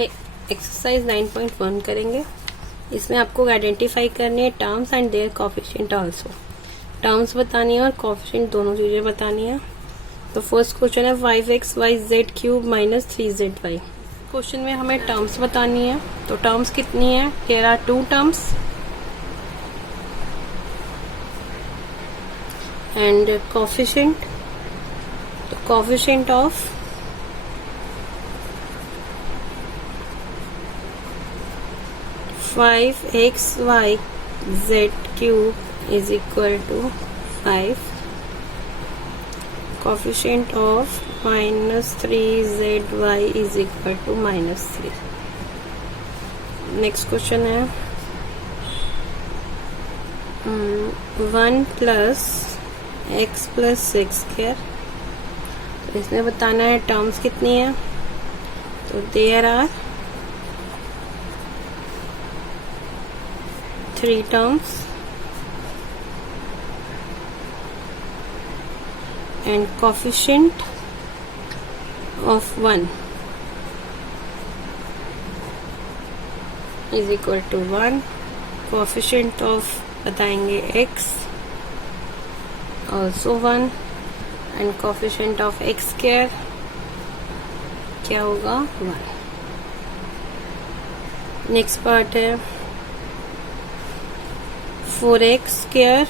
Exercise 9.1 करेंगे। इसमें आपको आइडेंटिफाई करनी है terms and their coefficient also. Terms बतानी है और कोफिशिएंट दोनों चीजें बतानी है। तो फर्स्ट क्वेश्चन है 5xyz cube minus 3zy। Question में हमें टर्म्स बतानी है। तो टर्म्स कितनी है? There are 2 terms and coefficient. तो coefficient of 5xyz cube is equal to 5. Coefficient of minus 3zy is equal to minus 3. Next question है 1 plus x plus x square। तो इसमें बताना है टर्म्स कितनी है। तो there are 3 terms and coefficient of 1 is equal to 1. Coefficient of बताएंगे x also 1 and coefficient of x square क्या होगा 1. नेक्स्ट पार्ट है 4x square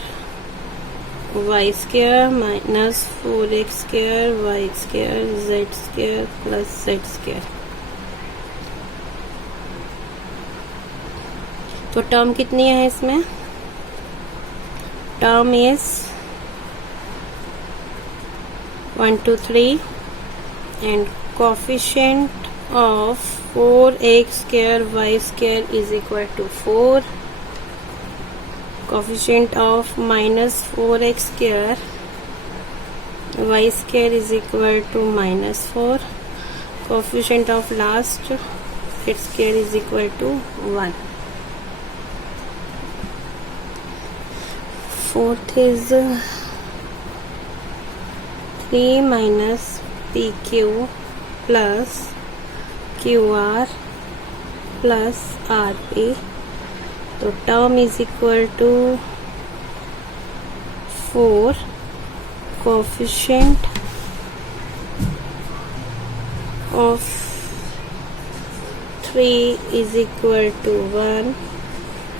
y square minus 4x square y square z square plus z square। तो term कितनी है इसमें? Term is 1 2 3 and coefficient of 4x square y square is equal to 4. Coefficient of minus 4x square y square is equal to minus 4. Coefficient of last z square is equal to 1. Fourth is 3 minus pq plus qr plus rp। तो term is equal to 4. Coefficient of 3 is equal to 1.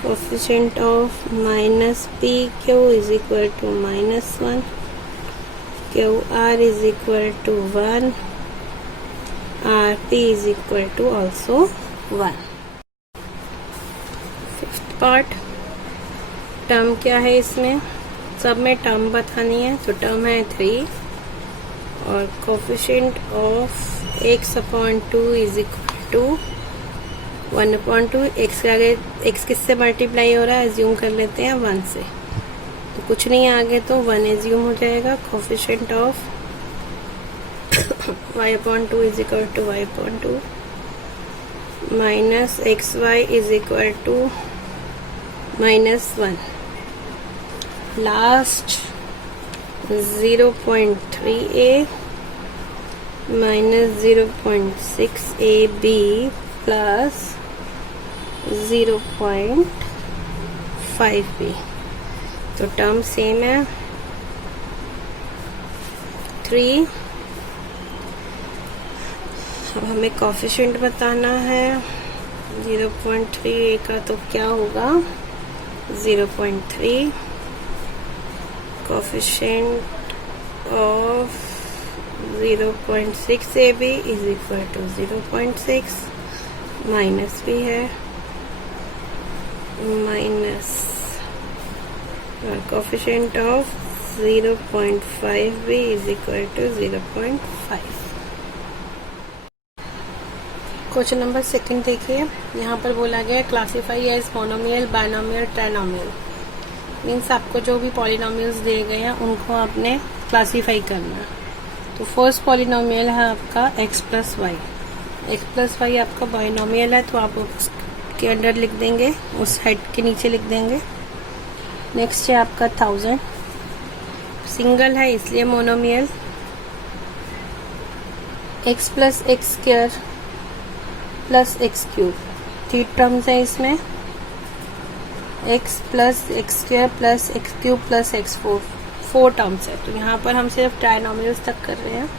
Coefficient of minus P Q is equal to minus 1. Q R is equal to 1. R P is equal to also 1. Part term क्या है इसमें? सब में term बतानी है। तो term है 3 और coefficient of x upon 2 is equal to 1 upon 2। X के आगे x किससे मल्टीप्लाई हो रहा है? एज्यूम कर लेते हैं 1 से। तो कुछ नहीं आगे तो 1 एज्यूम हो जाएगा। Coefficient of y upon 2 is equal to y upon 2 minus xy is equal to -1. Last 0.3a minus 0.6ab plus 0.5b। तो टर्म सेम है 3। अब हमें कोफिशिएंट बताना है 0.3a का। तो क्या होगा 0.3। Coefficient of 0.6ab is equal to 0.6 minus भी है minus coefficient of 0.5b is equal to 0.5। Question number 2 देखिए। यहाँ पर बोला गया classify as monomial binomial trinomial. Means आपको जो भी पॉलिनोमियल्स दिए गए हैं उनको आपने क्लासीफाई करना है। तो फर्स्ट पॉलिनोमियल है आपका x plus Y. x plus Y आपका बायनोमियल है तो आप उसके अंडर लिख देंगे, उस हेड के नीचे लिख देंगे। नेक्स्ट है आपका 1000। सिंगल है इसलिए monomial. x plus X square plus X cube, 3 terms है इसमें, x plus X square plus X cube plus x4, 4 terms है। तो यहाँ पर हम सिर्फ ट्राइनोमियल्स तक कर रहे हैं,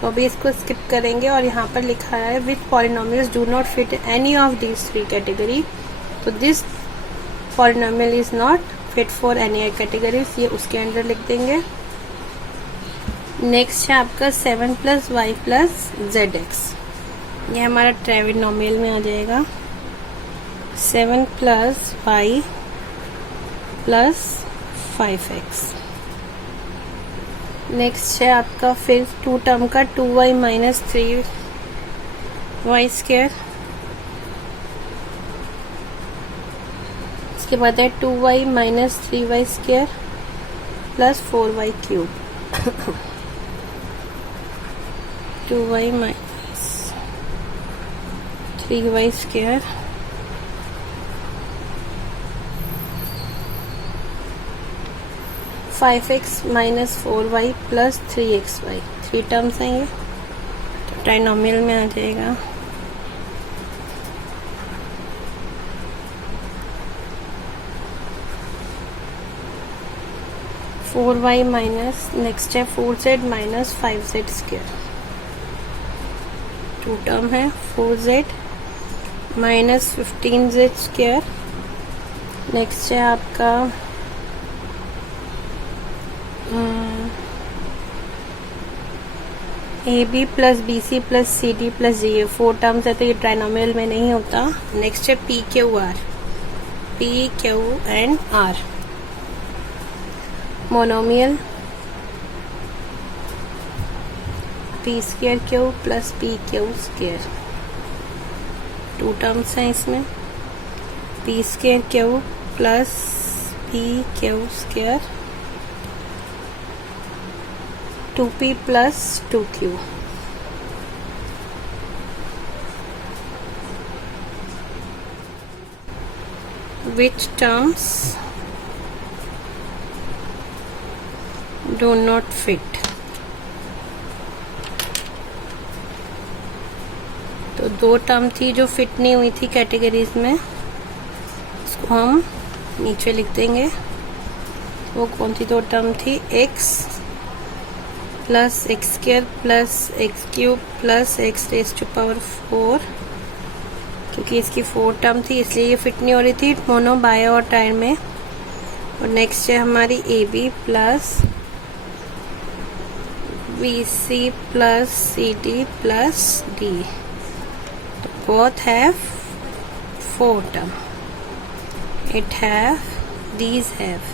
तो अभी इसको स्किप करेंगे। और यहाँ पर लिखा है which polynomials do not fit any of these 3 category, तो this polynomial is not fit for any category, ये उसके अंदर लिख देंगे। नेक्स्ट है आपका 7 plus y plus z x, ये हमारा ट्राइनोमियल में आ जाएगा। 7 plus y plus 5x। Next है आपका फिर 2 टर्म का 2y माइनस 3y स्क्वायर, इसके बाद है 2y minus 3y square plus 4y cube, 2y minus 3y square five x minus 4y plus 3xy, 3 terms हैं ये, तो ट्राइनोमियल में आ जाएगा। फोर वाई माइनस, नेक्स्ट है 4z minus 5z square, 2 term है, 4z minus 15z square. Next है आपका A B plus B C plus C D plus G, 4 terms है, तो ये ट्राइनोमियल में नहीं होता। नेक्स्ट है P Q R, P Q and R monomial, P square Q plus P Q square, 2 terms हैं इसमें, P square Q plus P Q square, 2p plus 2q। Which terms do not fit? तो 2 term थी जो fit नहीं हुई थी categories में, इसको हम नीचे लिख देंगे। वो कौन सी 2 टर्म थी? x plus X square plus X cube plus X raise to power 4, क्योंकि इसकी 4 टर्म थी इसलिए ये फिट नहीं हो रही थी मोनो बायो और ट्राइन में। और नेक्स्ट है हमारी a B plus B C plus C D plus d, तो both have 4 term, these have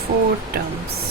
4 terms।